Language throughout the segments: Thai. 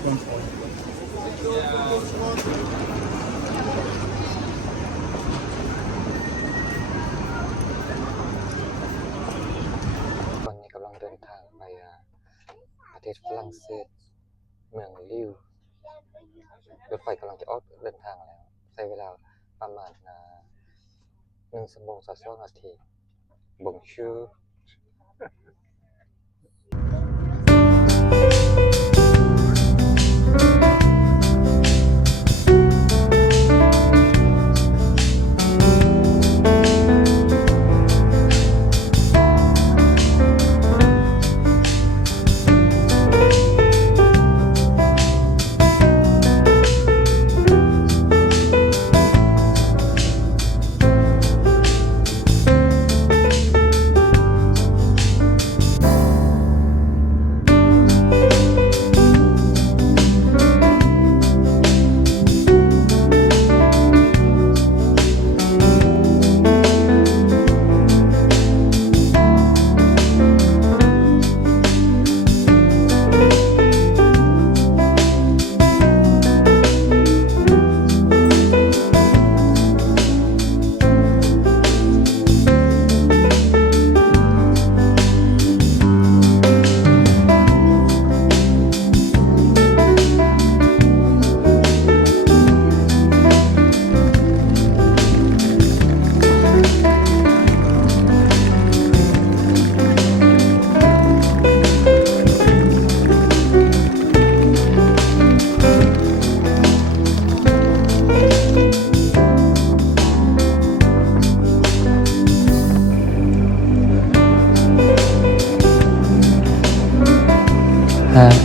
ตอนนี้กำลังเดินทางไปประเทศฝรั่งเศสเมืองลิวรถไฟกำลังจะออกเดินทางแล้วใช้เวลาประมาณ1 ชั่วโมง 22 นาทีบ่งชื่อ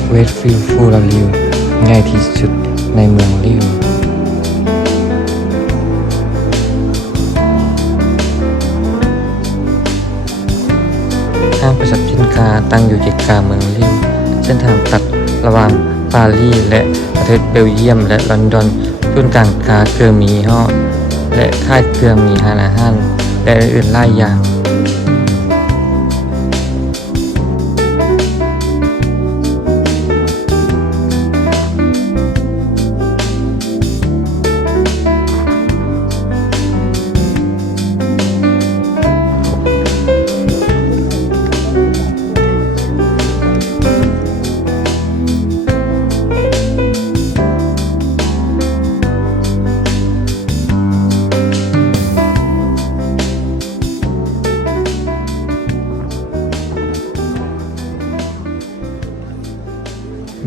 เวสต์ฟิลด์ฟูลาลิวง่ายที่สุดในเมืองลิวห้างประชาสินค้าตั้งอยู่ใจกลางเมืองลิวเส้นทางตัดระหว่างปารีสและประเทศเบลเยียมและลอนดอนศูนย์การค้าเครื่องมียี่ห้อและค่ายเครื่องมีร้านอาหารและอื่นๆหลายอย่าง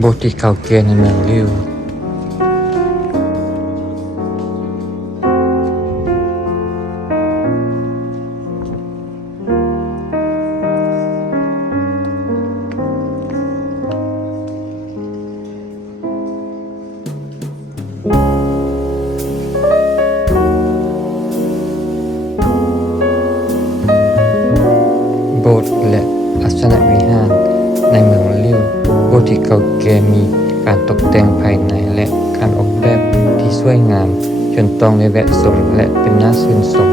โบสถ์ที่เก่าแก่ในเมืองลิวโบสถ์และอัศนวิหารในเมืองลิวโบสถ์ที่เก่าแก่มีการตกแต่งภายในและการออกแบบที่สวยงามจนต้องได้แวะชมและเป็นน่าชื่นชม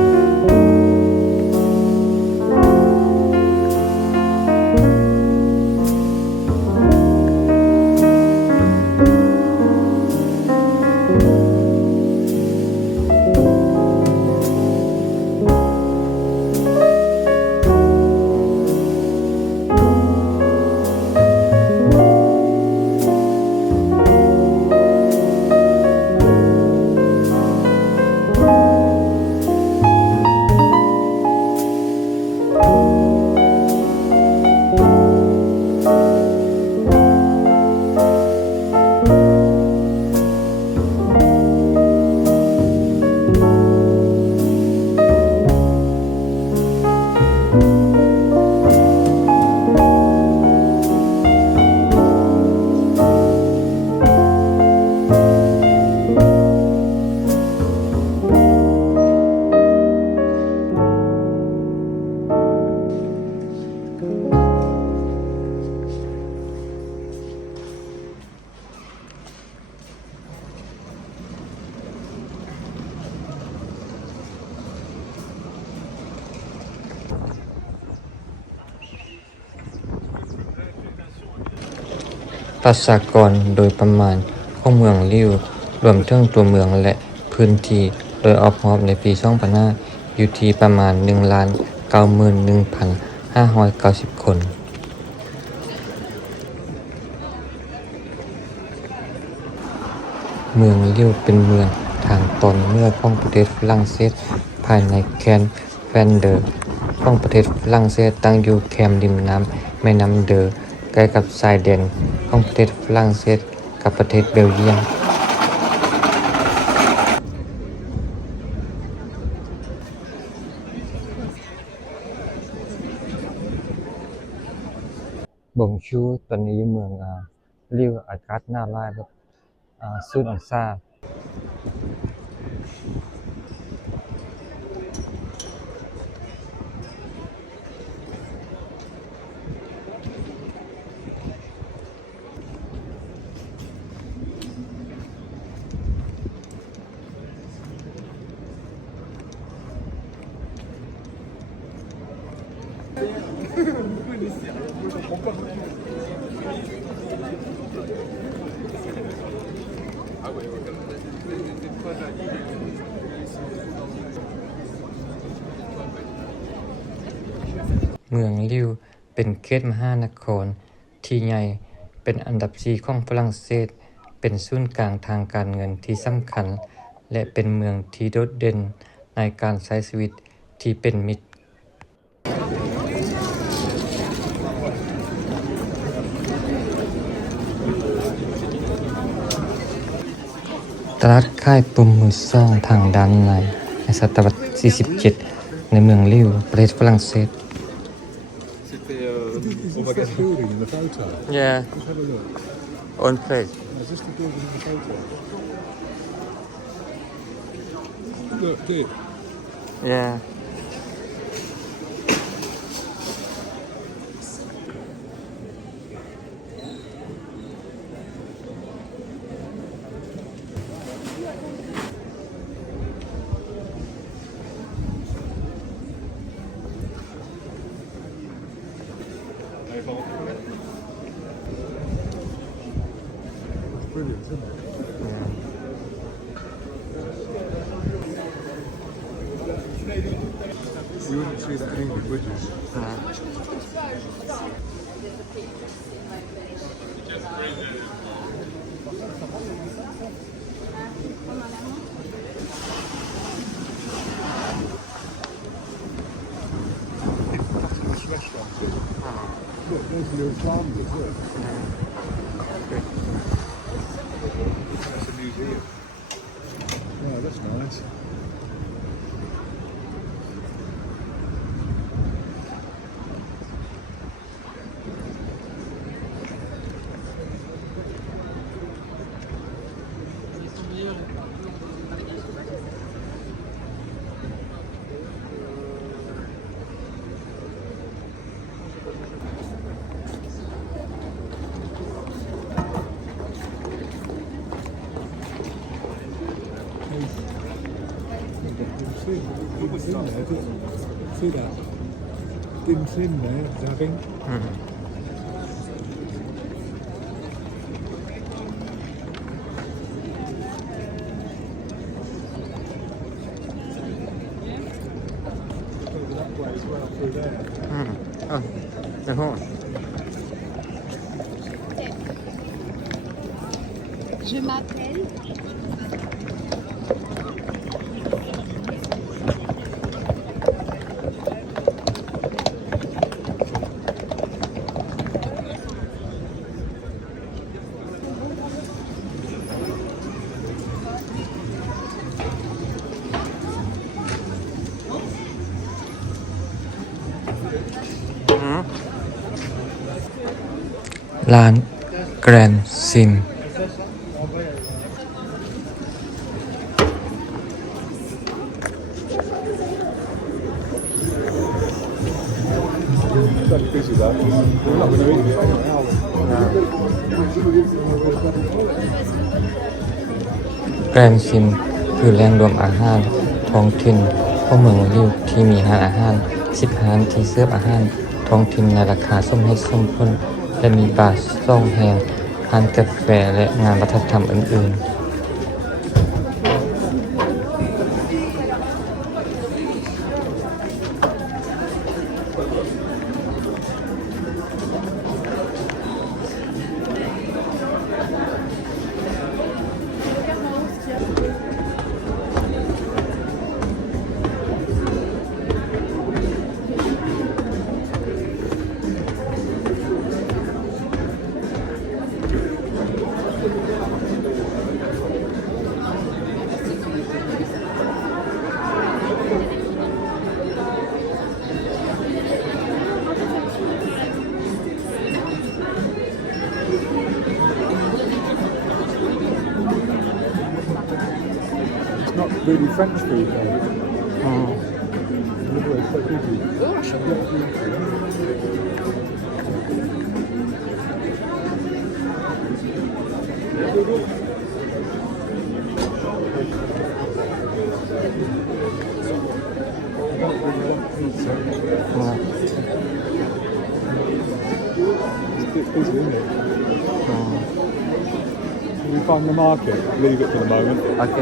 ประชากรโดยประมาณของเมืองลิ่วรวมทั้งตัวเมืองและพื้นที่โดยรอบในปี2005อยู่ที่ประมาณ 191,590 คนเมืองลิ่วเป็นเมืองทางตอนเหนือของประเทศฝรั่งเศสภายในแคว้นแฟนเดอร์ของประเทศฝรั่งเศสตั้งอยู่แคมริมน้ำแม่น้ำเดอร์ใกล้กับชายแดนของประเทศฝรั่งเศสกับประเทศเบลเยียมบ่งชูตอนนี้อยู่เมืองลิ่วอากาศหน้าร้ายแบบ0 องศาเมืองลิ่วเป็นเขตมหานครที่ใหญ่เป็นอันดับ4ของฝรั่งเศสเป็นศูนย์กลางทางการเงินที่สำคัญและเป็นเมืองที่โดดเด่นในการใช้ชีวิตที่เป็นมิตรตลาดขายปุ่มมือสองทางด้านในศตวรรษที่17ในเมืองลิ่วประเทศฝรั่งเศสOn va get building in the photo. Yeah, Just have a look. on place. No, just the building in the photo. Look, do it. Yeah. Brilliant, isn't it? Yeah. You wouldn't see that in England, would you? Look, there's the old farmers, look. That's a museum. Oh, that's nice. See that? Dim sim there, zapping. Over that way as well, through there. Oh, the horn. Je m'appelle.ร้านแกรนด์ซิม Bloody busy though. We're not going to eat it anyway, are we? แกรนด์ซิมคือแหล่งรวมอาหารท้องถิ่นของเมืองลิ่วที่มีร้านอาหาร10ร้านที่เสิร์ฟอาหารท้องถิ่นในราคาสมเหตุสมผลและมีบาร์2แห่งข ร้านกาแฟและงานวัฒนธรรมอื่นๆ It's not really French food though. อืม It's quite busy. อืม It's a bit busy, isn't it? อืม We find the market, leave it for the moment. โอเค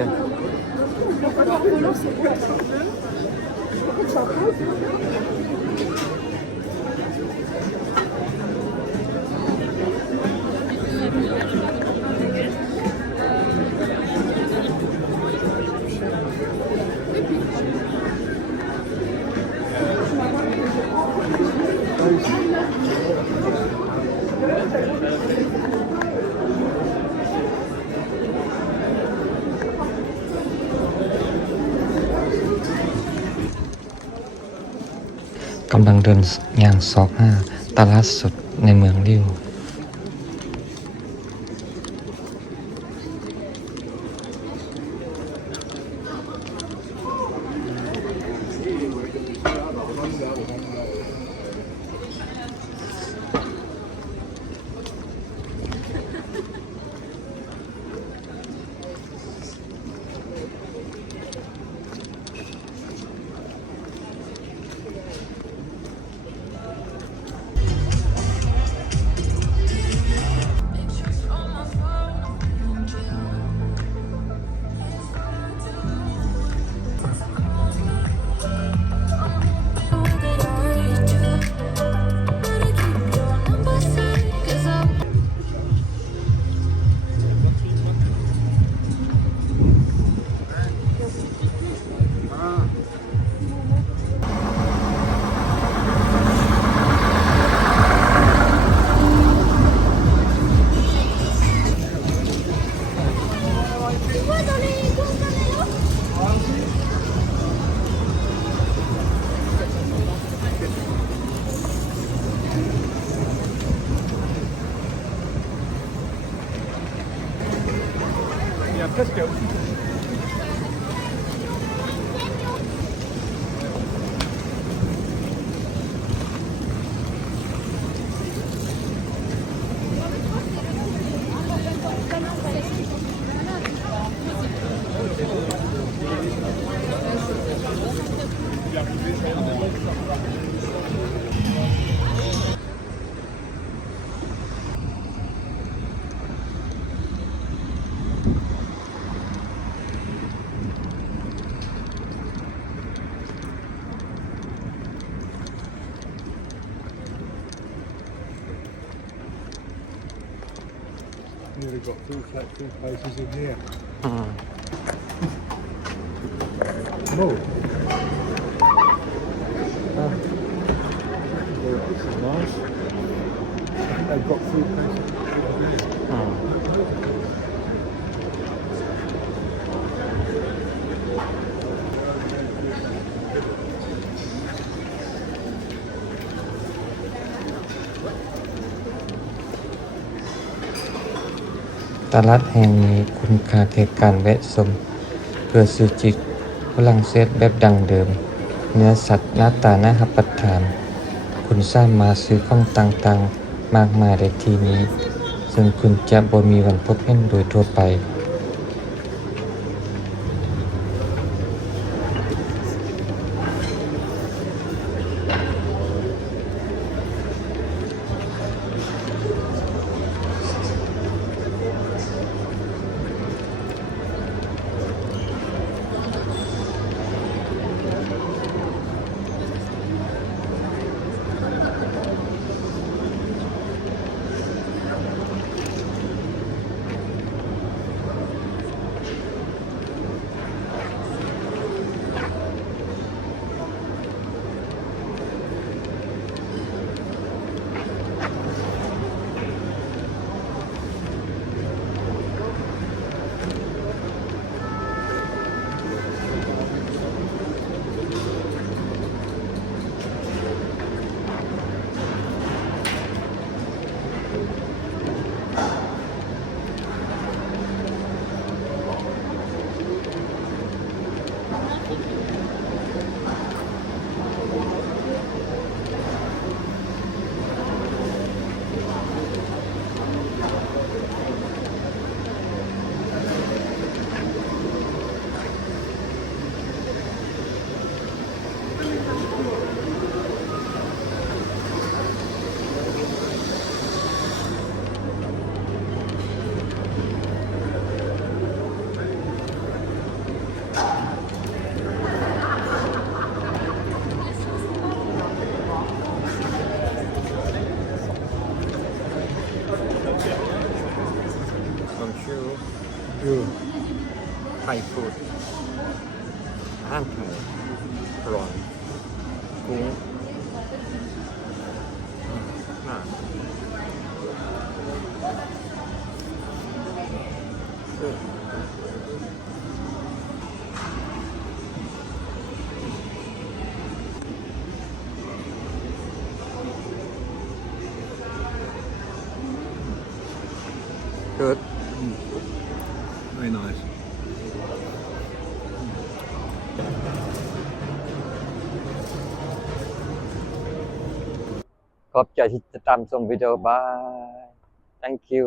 กำลังเดินย่างซอกห้าตลาดสดในเมืองลิ่วNearly got food places in here. อืม No. This is nice. They've got food places. อืมตลาดแห่งนี้คุณค่าแก่การแวะชมเพื่อซื้อจิกฝรั่งเศสแบบดั้งเดิม เนื้อสัตว์หน้าตาน่ารับประทาน คุณสามารถซื้อของต่างๆ มากมายได้ที่นี้ ซึ่งคุณจะบ่มีวันพบเห็นโดยทั่วไป It's Yeah. Thai food อาหารไทยอร่อยกุ้งน่าGood. Very nice. ขอบใจที่ติดตามชมวิดีโอบาย thank you